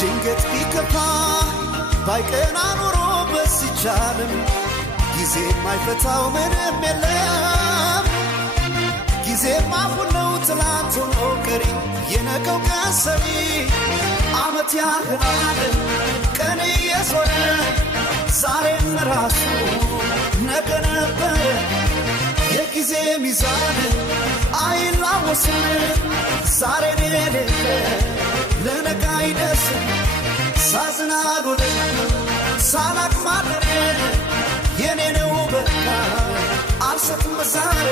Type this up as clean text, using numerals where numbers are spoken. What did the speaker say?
ድንገት ቢከፋ ባይቀና ኖሮ በስቻለም ጊዜ ማይፈታው ምንም የለም ጊዜ ማሁነው ትላንት ሆኖ ቀሪ የነገው ቀን ሰሪ ዓመት ያህላል ቀን የዞረ ዛሬም ራሱ ነገ ነበር የጊዜ ሚዛን አይላወስም ዛሬ ሌለ ለነገ አይደርስም ሳዝናሉን ሳላቅ ማደሬ የኔ ነው በቃ አልሰጥም ዛሬ